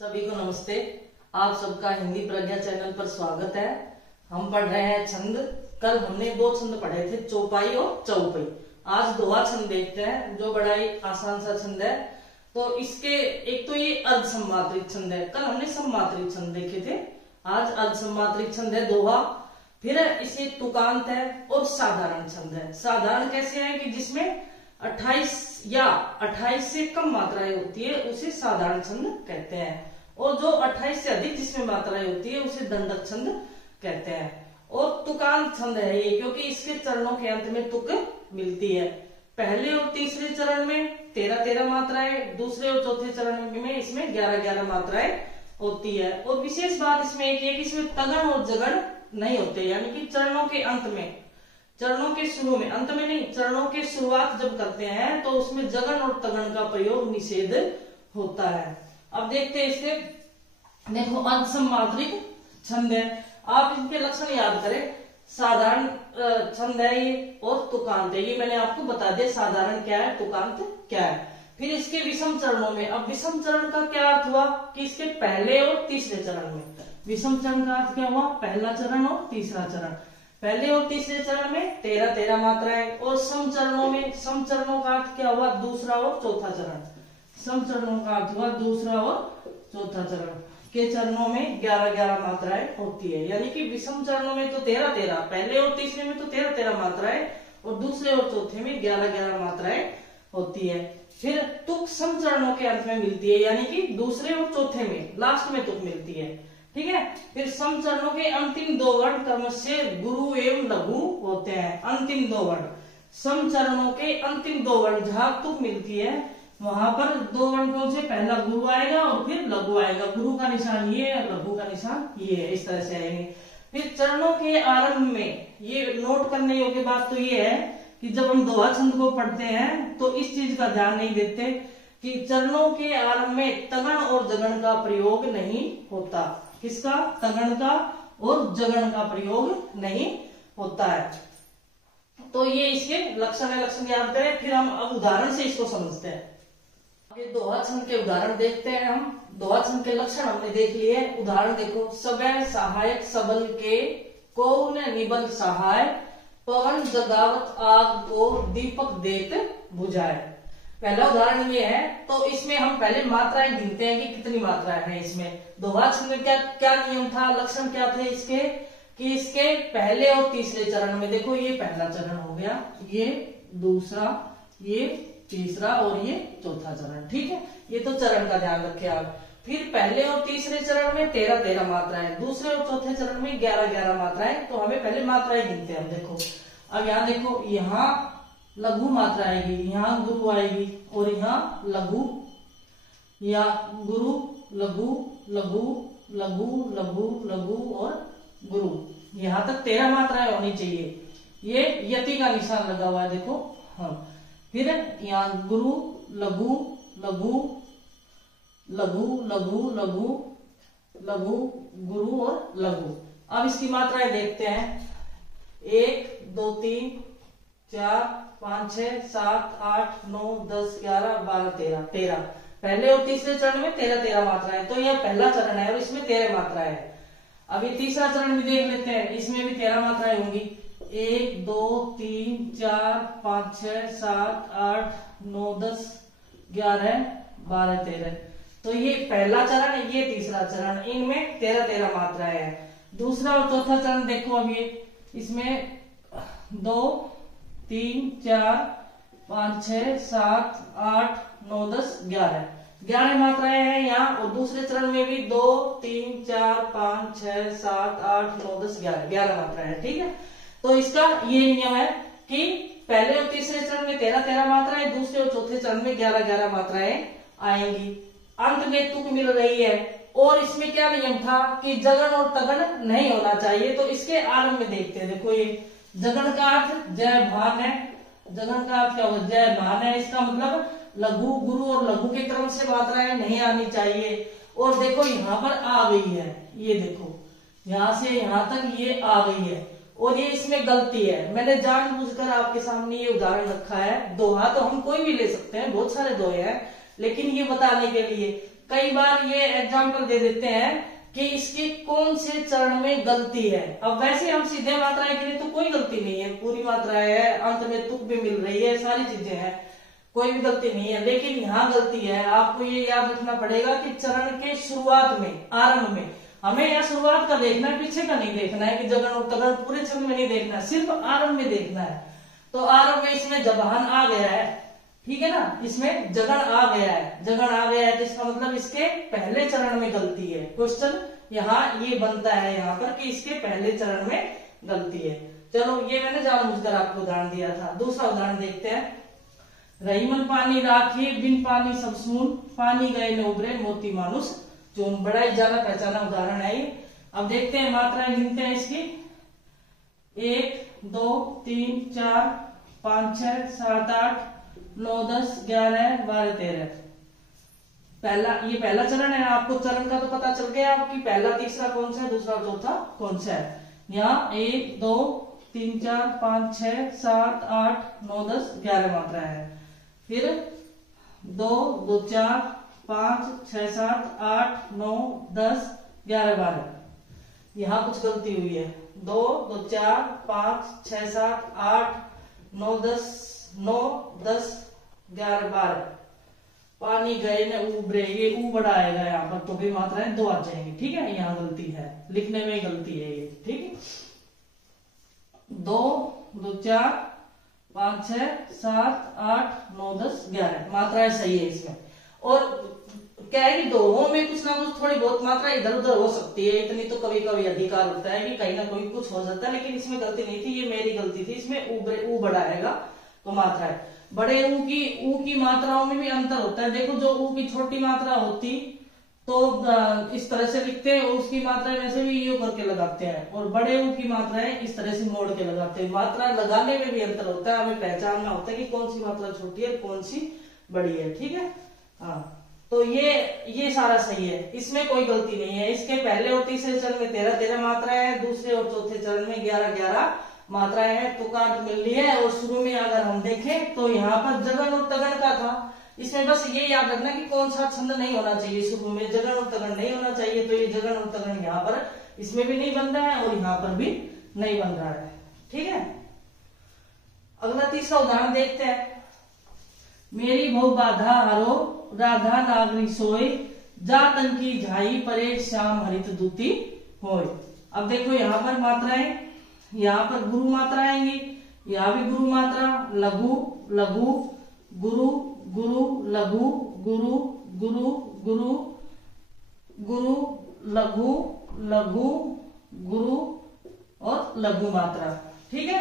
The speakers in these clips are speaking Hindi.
सभी को नमस्ते। आप सबका हिंदी प्रज्ञा चैनल पर स्वागत है। हम पढ़ रहे हैं छंद। कल हमने दो छंद पढ़े थे, चौपाई और चौपाई। आज दोहा छंद देखते हैं जो बड़ा ही आसान सा छंद है। तो इसके एक तो ये अर्ध सम्मात्रिक छंद है। कल हमने सम्मात्रिक छंद देखे थे, आज अर्ध सम्मात्रिक छंद है दोहा। फिर इसे तुकांत है और साधारण छंद है। साधारण कैसे है कि जिसमें 28 या 28 से कम मात्राएं होती है उसे साधारण छंद कहते हैं, और जो 28 से अधिक जिसमें मात्राएं होती है उसे दंडक छंद कहते हैं। और तुकांत छंद है ये क्योंकि इसके चरणों के अंत में तुक मिलती है। पहले और तीसरे चरण में 13-13 मात्राएं, दूसरे और चौथे चरण में इसमें 11-11 मात्राएं होती है। और विशेष बात इसमें एक है कि इसमें तगन और जगन नहीं होते, यानी कि चरणों के अंत में, चरणों के शुरू में, अंत में नहीं, चरणों के शुरुआत जब करते हैं तो उसमें जगन और तगन का प्रयोग निषेध होता है। अब देखते हैं इसके, देखो अर्ध सम्मात्रिक छंद है। आप इनके लक्षण याद करें। साधारण छंद है ये और तुकांत है, ये मैंने आपको बता दिया। साधारण क्या है, तुकांत क्या है। फिर इसके विषम चरणों में, अब विषम चरण का क्या अर्थ हुआ कि इसके पहले और तीसरे चरण में, विषम चरण का अर्थ क्या हुआ, पहला चरण और तीसरा चरण। पहले और तीसरे चरण में 13-13 मात्राएं, और सम चरणों में, सम चरणों का अर्थ क्या हुआ, दूसरा और चौथा चरण। सम चरणों का अर्थ हुआ दूसरा और चौथा चरण के चरणों में 11-11 मात्राएं होती है। यानी कि विषम चरणों में तो 13-13, पहले और तीसरे में तो 13-13 मात्राएं, और दूसरे और चौथे में 11-11 मात्राएं होती है। फिर तुक सम चरणों के अंत में मिलती है, यानी कि दूसरे और चौथे में, लास्ट में तुक मिलती है। ठीक है। फिर सम चरणों के अंतिम दो वर्ण क्रम से गुरु एवं लघु होते हैं। अंतिम दो वर्ण, सम चरणों के अंतिम दो वर्ण जहां तुक मिलती है वहां पर दो वर्ण कौन से, पहला गुरु आएगा और फिर लघु आएगा। गुरु का निशान ये है, लघु का निशान ये है, इस तरह से आएंगे। फिर चरणों के आरंभ में, ये नोट करने योग्य बात तो ये है कि जब हम दोहा छंद को पढ़ते हैं तो इस चीज का ध्यान नहीं देते कि चरणों के आरंभ में तगन और जगन का प्रयोग नहीं होता। किसका, तगन का और जगन का प्रयोग नहीं होता है। तो ये इसके लक्षण है, लक्षण याद करें। फिर हम अब उदाहरण से इसको समझते हैं। ये दोहा छंद के उदाहरण देखते हैं हम। दोहा छंद के लक्षण हमने देख लिए। उदाहरण देखो, सबे सहायक सबल के को न निबंध सहाय, पवन जगावत आग को दीपक देत बुझाए। पहला उदाहरण ये है, तो इसमें हम पहले मात्राएं गिनते हैं कि कितनी मात्राएं हैं इसमें। दोहा छंद में क्या क्या नियम था, लक्षण क्या थे इसके, कि इसके पहले और तीसरे चरण में, देखो ये पहला चरण हो गया, ये दूसरा, ये तीसरा और ये चौथा चरण। ठीक है, ये तो चरण का ध्यान रखे आप। फिर पहले और तीसरे चरण में 13-13 मात्राएं, दूसरे और चौथे चरण में 11-11 मात्राएं। तो हमें पहले मात्राएं गिनते हैं हम। देखो अब यहाँ देखो, यहाँ लघु मात्रा आएगी, यहाँ गुरु आएगी, और यहाँ लघु, या गुरु लघु लघु लघु लघु लघु और गुरु, यहाँ तक 13 मात्राएं होनी चाहिए। ये यति का निशान लगा हुआ है, देखो। हाँ, फिर यहाँ गुरु लघु लघु लघु लघु लघु लघु गुरु और लघु। अब इसकी मात्राएं देखते हैं। 1 2 3 4 5 6 7 8 9 10 11 12 13 13। पहले और तीसरे चरण में 13-13 मात्राएं, तो यह पहला चरण है और इसमें 13 मात्राएं है। अब ये तीसरा चरण भी देख लेते हैं, इसमें भी 13 मात्राएं होंगी। 1 2 3 4 5 6 7 8 9 10 11 12 13। तो ये पहला चरण, ये तीसरा चरण, इनमें 13-13 मात्राएं हैं। दूसरा और चौथा चरण देखो, अब ये इसमें 2 3 4 5 6 7 8 9 10 11 मात्राएं हैं यहाँ। और दूसरे चरण में भी 2 3 4 5 6 7 8 9 10 11 मात्राएं हैं। ठीक है, तो इसका ये नियम है कि पहले और तीसरे चरण में 13-13 मात्राएं, दूसरे और चौथे चरण में 11-11 मात्राएं आएंगी। अंत में तुक मिल रही है। और इसमें क्या नियम था कि जगन और तगन नहीं होना चाहिए। तो इसके आरंभ में देखते हैं। देखो ये जगन का अर्थ जय भान है। जगन का अर्थ क्या होगा, जय भान है। इसका मतलब लघु, गुरु और लघु के क्रम से मात्राएं नहीं आनी चाहिए। और देखो यहाँ पर आ गई है, ये देखो यहाँ से यहाँ तक ये आ गई है, और ये इसमें गलती है। मैंने जानबूझकर आपके सामने ये उदाहरण रखा है। दोहा तो हम कोई भी ले सकते हैं, बहुत सारे दोहे हैं, लेकिन ये बताने के लिए कई बार ये एग्जाम्पल दे देते हैं कि इसके कौन से चरण में गलती है। अब वैसे हम सीधे मात्राएं गिने तो कोई गलती नहीं है, पूरी मात्राएं है, अंत में तुक भी मिल रही है, सारी चीजें हैं, कोई भी गलती नहीं है। लेकिन यहाँ गलती है, आपको ये याद रखना पड़ेगा कि चरण के शुरुआत में, आरंभ में हमें यह शुरुआत का देखना है, पीछे का नहीं देखना है कि जगन और तगन पूरे चरण में नहीं देखना है, सिर्फ आरंभ में देखना है। तो आरंभ में इसमें जबान आ गया है, ठीक है ना, इसमें जगन आ गया है, जगन आ गया है तो इसका मतलब इसके पहले चरण में गलती है। क्वेश्चन यहाँ ये बनता है यहाँ पर कि इसके पहले चरण में गलती है। चलो ये मैंने जानबूझकर आपको उदाहरण दिया था। दूसरा उदाहरण देखते हैं। रहीमन पानी राखे बिन पानी सब सून, पानी गए न उबरे मोती मानुस चून। बड़ा ही जाना पहचाना उदाहरण है ये। अब देखते हैं मात्राएं गिनते हैं इसकी। 1 2 3 4 5 6 7 8 9 10 11 12 13। ये पहला चरण है। आपको चरण का तो पता चल गया आपकी, पहला तीसरा कौन सा है, दूसरा चौथा कौन सा है। यहाँ 1 2 3 4 5 6 7 8 9 10 11 मात्रा है। फिर 2 2 4 5 6 7 8 9 10 11 12। यहाँ कुछ गलती हुई है। 2 2 4 5 6 7 8 9 10 11 12। पानी गए न उबरे, ये ऊ बड़ा आएगा यहाँ पर, तो भी मात्राएं 2 आ जाएंगी, ठीक है। यहाँ गलती है, लिखने में गलती है ये, ठीक है। 2 2 4 5 6 7 8 9 10 11 मात्राएं सही है इसमें। और क्या है कि दोनों में कुछ ना कुछ थोड़ी बहुत मात्रा इधर उधर हो सकती है, इतनी तो कभी कभी अधिकार होता है कि कहीं ना कहीं कुछ हो जाता है, लेकिन इसमें गलती नहीं थी, ये मेरी गलती थी। इसमें ऊ बड़ा आएगा तो मात्रा है। बड़े ऊ की मात्राओं में भी अंतर होता है। देखो, जो ऊ की छोटी मात्रा होती तो इस तरह से लिखते हैं, उसकी मात्रा वैसे भी यो करके लगाते हैं, और बड़े ऊ की मात्राएं इस तरह से मोड़ के लगाते हैं। मात्रा लगाने में भी अंतर होता है, हमें पहचानना होता है कि कौन सी मात्रा छोटी है कौन सी बड़ी है, ठीक है। हाँ, तो ये सारा सही है, इसमें कोई गलती नहीं है। इसके पहले और तीसरे चरण में 13 मात्राएं हैं, दूसरे और चौथे चरण में 11 मात्राएं हैं। तुकार मिल रही है। और शुरू में अगर हम देखें तो यहाँ पर जगन और तगन का था। इसमें बस ये याद रखना कि कौन सा छंद नहीं होना चाहिए, शुरू में जगन और तगन नहीं होना चाहिए। तो ये जगन और तगन यहाँ पर इसमें भी नहीं बन रहा है और यहाँ पर भी नहीं बन रहा है, ठीक है। अगला तीसरा उदाहरण देखते हैं। मेरी बहु बाधा हरो राधा नागरी सोए, जा तन की झाई परे श्याम हरित दूती होय। अब देखो यहाँ पर मात्राएं, यहाँ पर गुरु मात्रा आएंगी, यहाँ भी गुरु मात्रा, लघु लघु गुरु गुरु लघु गुरु गुरु गुरु गुरु लघु लघु गुरु और लघु मात्रा, ठीक है।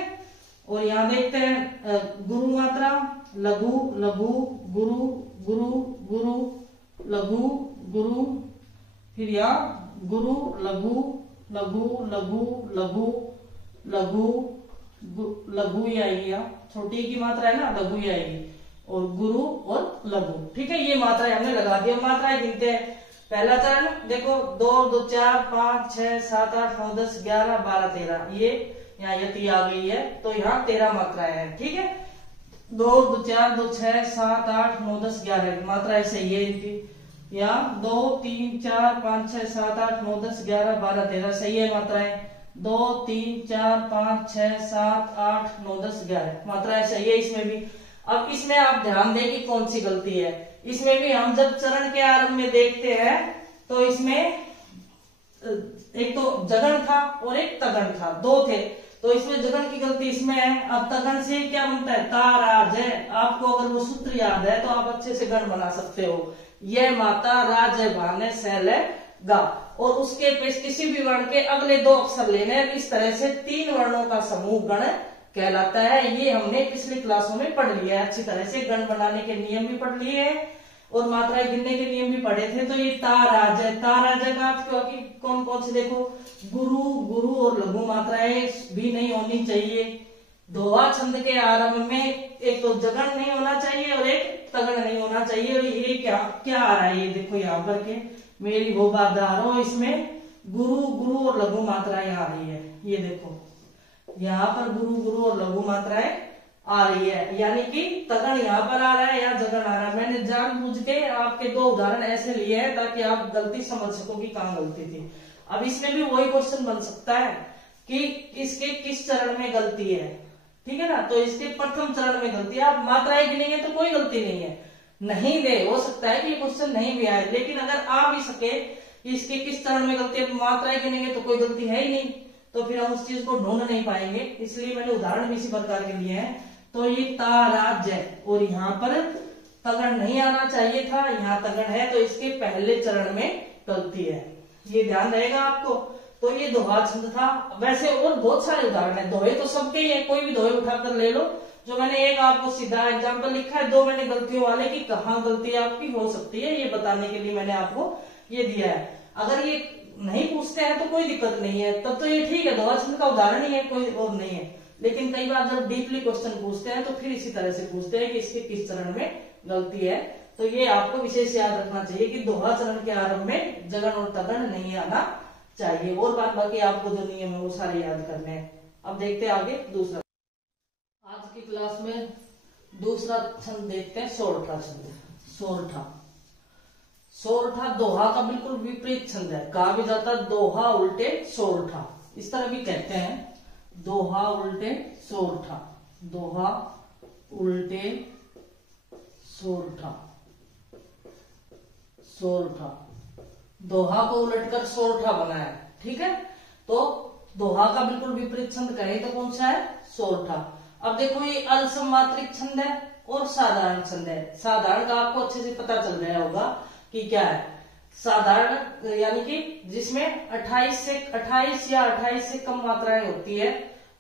और यहाँ देखते हैं गुरु मात्रा, लघु लघु गुरु गुरु गुरु लघु गुरु, फिर यहाँ गुरु लघु लघु लघु लघु लघु लघु ही आएगी, यहाँ छोटी की मात्रा है ना, लघु ही आएगी, और गुरु और लघु, ठीक है। ये मात्राएं हमने लगा दी। मात्राएं गिनते हैं। पहला चरण देखो, 2 2 4 5 6 7 8 9 10 11 12 13। ये यहाँ यति आ गई है, तो यहाँ 13 मात्राएं हैं, ठीक है। 2 2 4 2 6 7 8 9 10 11 मात्राएं सही है इनकी। यहाँ 2 3 4 5 6 7 8 9 10 11 12 13 सही है मात्राएं। 2 3 4 5 6 7 8 9 10 11 मात्राएं सही है इसमें भी। अब इसमें आप ध्यान दें कि कौन सी गलती है। इसमें भी हम जब चरण के आरंभ में देखते हैं तो इसमें एक तो जगन था और एक तगन था, 2 थे। तो इसमें जगन की गलती इसमें है। अब तगन से क्या बनता है, ताराज है। आपको अगर वो सूत्र याद है तो आप अच्छे से गण बना सकते हो। यह माता राज भाने सैल गा, और उसके किसी भी वर्ण के अगले 2 अक्षर लेने, इस तरह से 3 वर्णों का समूह गण कहलाता है। ये हमने पिछली क्लासों में पढ़ लिया है अच्छी तरह से। गण बनाने के नियम भी पढ़ लिए हैं और मात्राएं गिनने के नियम भी पढ़े थे। तो ये ताराज है, ताराज का क्योंकि कौन कौन से देखो, गुरु गुरु और लघु मात्राएं भी नहीं होनी चाहिए। दोहा छंद के आरंभ में एक तो जगन नहीं होना चाहिए और एक तगन नहीं होना चाहिए। और ये क्या आ रहा है, ये देखो यहाँ पर के मेरी वो बाधारो, इसमें गुरु गुरु और लघु मात्राएं आ रही है। ये देखो यहाँ पर गुरु गुरु और लघु मात्राएं आ रही है, यानी कि तगड़ यहाँ पर आ रहा है, यहाँ जगन आ रहा है। मैंने जानबूझ के आपके दो उदाहरण ऐसे लिए हैं ताकि आप गलती समझ सको कि कहाँ गलती थी। अब इसमें भी वही क्वेश्चन बन सकता है कि इसके किस चरण में गलती है, ठीक है ना। तो इसके प्रथम चरण में गलती है। आप मात्राएं गिनेंगे तो कोई गलती नहीं है, नहीं दे, हो सकता है कि ये क्वेश्चन नहीं भी आए, लेकिन अगर आ भी सके कि इसके किस चरण में गलती है, मात्राएं गिनेंगे तो कोई गलती है ही नहीं, तो फिर हम उस चीज को ढूंढ नहीं पाएंगे। इसलिए मैंने उदाहरण भी इसी प्रकार के लिए हैं। तो ये ताराज है और यहाँ पर तगड़ नहीं आना चाहिए था, यहाँ तगड़ है, तो इसके पहले चरण में गलती है, ये ध्यान रहेगा आपको। तो ये दोहा छंद था। वैसे और बहुत सारे उदाहरण है, दोहे तो सबके ही है, कोई भी दोहे उठाकर ले लो। जो मैंने एक आपको सीधा एग्जाम्पल लिखा है, दो मैंने गलतियों वाले की कहाँ गलती आपकी हो सकती है ये बताने के लिए मैंने आपको ये दिया है। अगर ये नहीं पूछते हैं तो कोई दिक्कत नहीं है, तब तो ये ठीक है, दोहा छंद का उदाहरण ही है, कोई और नहीं है। लेकिन कई बार जब डीपली क्वेश्चन पूछते हैं तो फिर इसी तरह से पूछते हैं कि इसके किस चरण में गलती है। तो ये आपको विशेष याद रखना चाहिए कि दोहा चरण के आरंभ में जगन और तगड़ नहीं आना चाहिए। और बाकी आपको जो नियम है वो सारे याद करने हैं। अब देखते हैं आगे दूसरा। आज की क्लास में दूसरा छंद देखते हैं, सोरठा छंद। सोरठा, सोरठा दोहा का बिल्कुल विपरीत छंद है। कहा भी जाता है दोहा उल्टे सोरठा, इस तरह भी कहते हैं, दोहा उल्टे सोरठा, दोहा उल्टे सोरठा, सोरठा, दोहा को उलटकर सोरठा बनाया, ठीक है। तो दोहा का बिल्कुल विपरीत छंद कहे तो कौन सा है, सोरठा। अब देखो ये अलसमात्रिक छंद है और साधारण छंद है। साधारण का आपको अच्छे से पता चल रहा होगा कि क्या है। साधारण यानी कि जिसमें 28 या 28 से कम मात्राएं होती है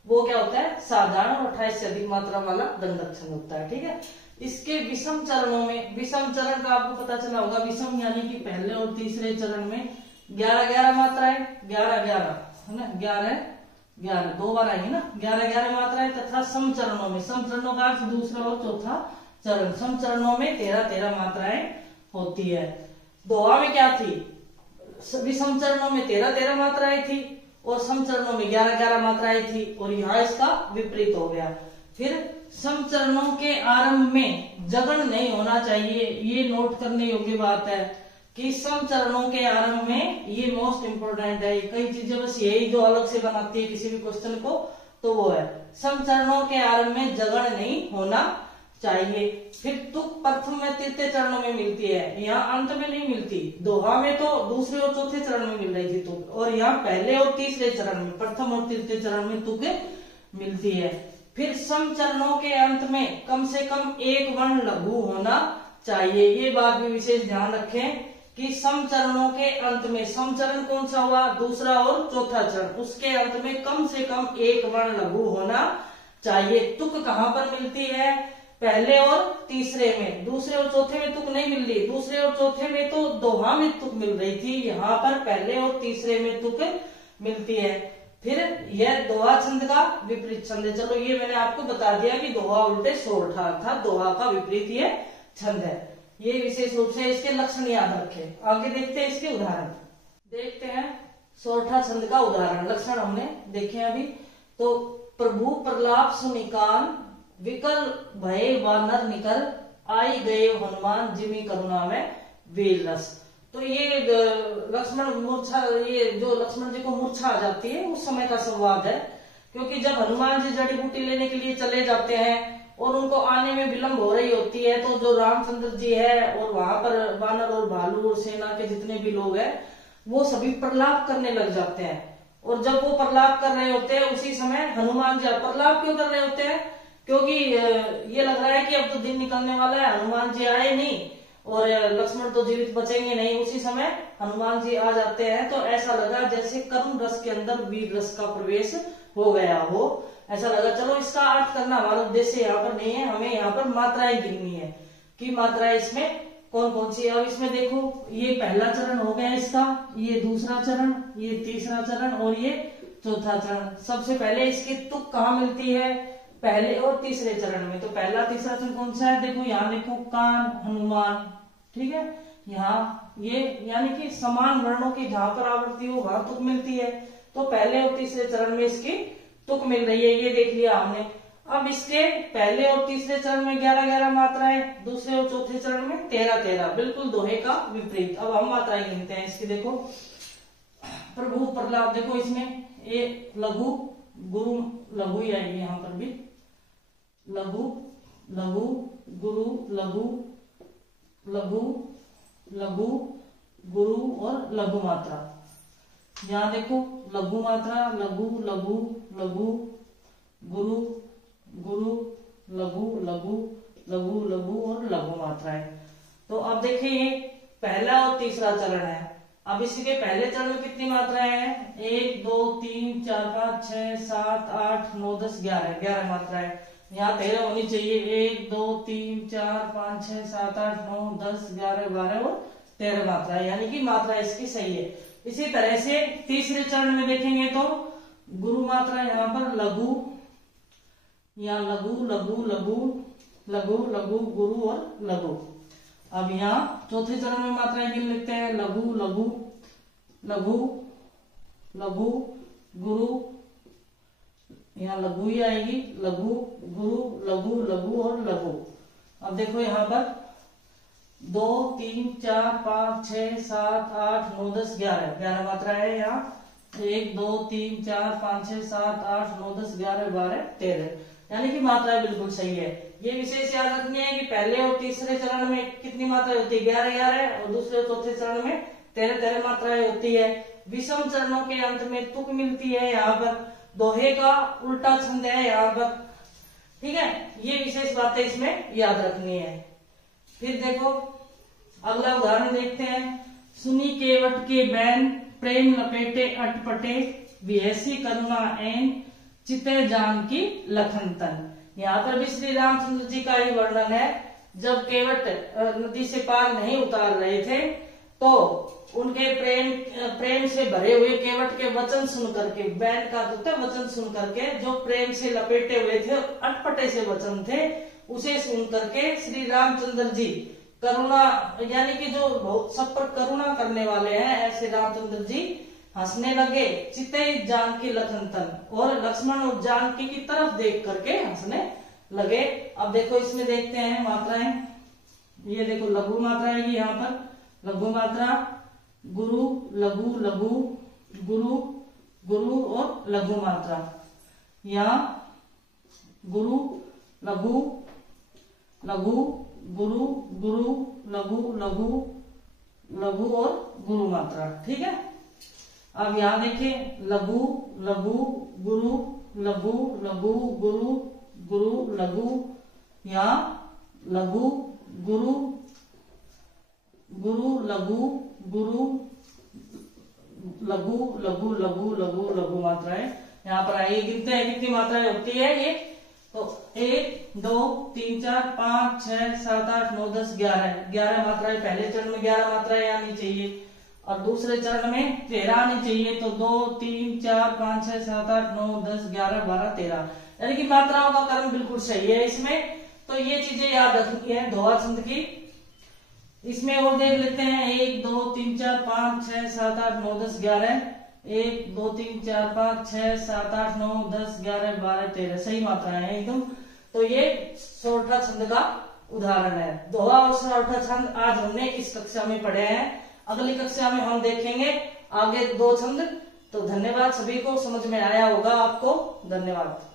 वो क्या होता है, साधारण। और 28 से अधिक मात्रा वाला दंडक छंद होता है, ठीक है। इसके विषम चरणों में, विषम चरण का आपको पता चला होगा, विषम यानी कि पहले और तीसरे चरण में 11-11 मात्राएं, 11-11 है ना, 11-11 दो बार आएंगे ना, 11-11 मात्राएं। तथा सम चरणों में, सम चरणों का अर्थ दूसरा और चौथा चरण, सम चरणों में 13-13 मात्राएं होती है। दोहा में क्या थी, विषम चरणों में 13-13 मात्राएं थी और सम चरणों में 11-11 मात्राएं थी, और यहाँ इसका विपरीत हो गया। फिर सम चरणों के आरंभ में जगन नहीं होना चाहिए, ये नोट करने योग्य बात है कि सम चरणों के आरंभ में, ये मोस्ट इंपोर्टेंट है। कई चीजें बस यही जो अलग से बनाती है किसी भी क्वेश्चन को, तो वो है सम चरणों के आरंभ में जगन नहीं होना चाहिए। फिर तुक प्रथम में तृतीय चरणों में मिलती है, यहाँ अंत में नहीं मिलती। दोहा में तो दूसरे और चौथे चरण में मिल रही थी तुक, और यहाँ पहले और तीसरे चरण में, प्रथम और तृतीय चरण में तुक मिलती है। फिर सम चरणों के अंत में कम से कम एक वर्ण लघु होना चाहिए। ये बात भी विशेष ध्यान रखें कि सम चरणों के अंत में, सम चरण कौन सा हुआ, दूसरा और चौथा चरण, उसके अंत में कम से कम एक वर्ण लघु होना चाहिए। तुक कहाँ पर मिलती है, पहले और तीसरे में, दूसरे और चौथे में तुक नहीं मिल रही। दूसरे और चौथे में तो दोहा में तुक मिल रही थी, यहाँ पर पहले और तीसरे में तुक मिलती है। फिर यह दोहा छंद का विपरीत छंद है। चलो ये मैंने आपको बता दिया कि दोहा उल्टे सोरठा अर्थात दोहा का विपरीत ये छंद है। ये विशेष रूप से इसके लक्षण याद रखें। आगे देखते हैं इसके उदाहरण, देखते हैं सोरठा छंद का उदाहरण। लक्षण हमने देखे अभी। तो प्रभु प्रलाप सुनिकान विकल भय वानर निकल आई गए हनुमान जिमी करुणा में वीर रस। तो ये लक्ष्मण मूर्छा, ये जो लक्ष्मण जी को मूर्छा आ जाती है उस समय का संवाद है। क्योंकि जब हनुमान जी जड़ी बूटी लेने के लिए चले जाते हैं और उनको आने में विलंब हो रही होती है, तो जो रामचंद्र जी है और वहां पर वानर और भालू और सेना के जितने भी लोग हैं वो सभी प्रलाप करने लग जाते हैं। और जब वो प्रलाप कर रहे होते हैं उसी समय हनुमान जी, प्रलाप क्यों कर रहे होते हैं, क्योंकि ये लग रहा है कि अब तो दिन निकलने वाला है, हनुमान जी आए नहीं और लक्ष्मण तो जीवित बचेंगे नहीं। उसी समय हनुमान जी आ जाते हैं, तो ऐसा लगा जैसे करुण रस के अंदर वीर रस का प्रवेश हो गया हो, ऐसा लगा। चलो इसका अर्थ करना हमारा उद्देश्य यहाँ पर नहीं है, हमें यहाँ पर मात्राएं गिननी है कि मात्राएं इसमें कौन कौन सी है। अब इसमें देखो ये पहला चरण हो गया इसका, ये दूसरा चरण, ये तीसरा चरण और ये चौथा चरण। सबसे पहले इसकी तुक कहाँ मिलती है, पहले और तीसरे चरण में। तो पहला तीसरा चरण कौन सा है, देखो यहाँ देखो कान हनुमान, ठीक है। यहाँ ये यानी कि समान वर्णों की जहां पर आवृत्ति हो वहां तुक मिलती है। तो पहले और तीसरे चरण में इसकी तुक मिल रही है, ये देख लिया हमने। अब इसके पहले और तीसरे चरण में 11-11 मात्राएं, दूसरे और चौथे चरण में 13-13, बिल्कुल दोहे का विपरीत। अब हम मात्राएं गिनते हैं इसकी। देखो प्रभु प्रहलाद, देखो इसमें ये लघु गुरु, लघु ही आएगी यहाँ पर भी, लघु लघु गुरु लघु लघु लघु गुरु और लघु मात्रा। यहाँ देखो लघु मात्रा, लघु लघु लघु गुरु गुरु लघु लघु लघु लघु और लघु मात्राएं। तो अब देखिए ये पहला और तीसरा चरण है। अब इसके पहले चरण में कितनी मात्राएं हैं? 1 2 3 4 5 6 7 8 9 10 11, 11 मात्राएं। यहाँ 13 होनी चाहिए। 1 2 3 4 5 6 7 8 9 10 11 12 और 13 मात्राएं, यानी कि मात्रा इसकी सही है। इसी तरह से तीसरे चरण में देखेंगे तो गुरु मात्रा यहाँ पर लघु, यहाँ लघु लघु लघु लघु लघु गुरु और लघु। अब यहाँ चौथे चरण में मात्राएं गिन लेते हैं। लघु लघु लघु लघु गुरु, यहाँ लघु ही आएगी, लघु गुरु लघु लघु और लघु। अब देखो यहाँ पर 2 3 4 5 6 7 8 9 10 11, 11 मात्रा है यहाँ। 1 2 3 4 5 6 7 8 9 10 11 12 13, यानी कि मात्राएं बिल्कुल सही है। ये विशेष याद रखनी है कि पहले और तीसरे चरण में कितनी मात्राएं होती है? 11-11, और दूसरे और चौथे चरण में 13-13 मात्राएं होती है। विषम चरणों के अंत में तुक मिलती है, यहाँ पर दोहे का उल्टा छंद है यहाँ पर, ठीक है। ये विशेष बातें इसमें याद रखनी है। फिर देखो अगला उदाहरण देखते हैं। सुनी केवट के बैन, प्रेम लपेटे अटपटे, विहसी करुणा एन, चिते जान की लखन तन। यहाँ पर भी श्री रामचंद्र जी का ही वर्णन है। जब केवट नदी से पार नहीं उतार रहे थे तो उनके प्रेम से भरे हुए केवट के वचन सुन करके, बैन का वचन सुन करके, जो प्रेम से लपेटे हुए थे, अटपटे से वचन थे, उसे सुन करके श्री रामचंद्र जी करुणा, यानी कि जो बहुत सब पर करुणा करने वाले हैं, ऐसे रामचंद्र जी हंसने लगे। चिते जानकी लखन तन, और लक्ष्मण और जानकी की तरफ देख करके हंसने लगे। अब देखो इसमें देखते हैं मात्राएं। ये देखो लघु मात्रा है यहाँ पर, लघु मात्रा गुरु लघु लघु गुरु गुरु और लघु मात्रा। यहाँ गुरु लघु लघु गुरु गुरु लघु लघु लघु और गुरु मात्रा, ठीक है। अब यहाँ देखिए लघु लघु गुरु लघु लघु गुरु गुरु लघु, यहाँ लघु गुरु गुरु लघु गुरु लघु लघु लघु लघु लघु मात्राएं यहाँ पर आइए। गिनते हैं कितनी मात्राएं होती है ये। तो 1 2 3 4 5 6 7 8 9 10 11, 11 मात्राएं। पहले चरण में 11 मात्राएं आनी चाहिए और दूसरे चरण में 13 आनी चाहिए। तो 2 3 4 5 6 7 8 9 10 11 12 13, यानी कि मात्राओं का क्रम बिल्कुल सही है इसमें। तो ये चीजें याद रखनी है दोहा छंद की। इसमें और देख लेते हैं। 1 2 3 4 5 6 7 8 9 10 11, 1 2 3 4 5 6 7 8 9 10 11 12 13, सही मात्राएं हैं एकदम। तो ये सोरठा छंद का उदाहरण है। दोहा और सोरठा छंद आज हमने इस कक्षा में पढ़े हैं। अगली कक्षा में हम देखेंगे आगे 2 छंद। तो धन्यवाद, सभी को समझ में आया होगा आपको। धन्यवाद।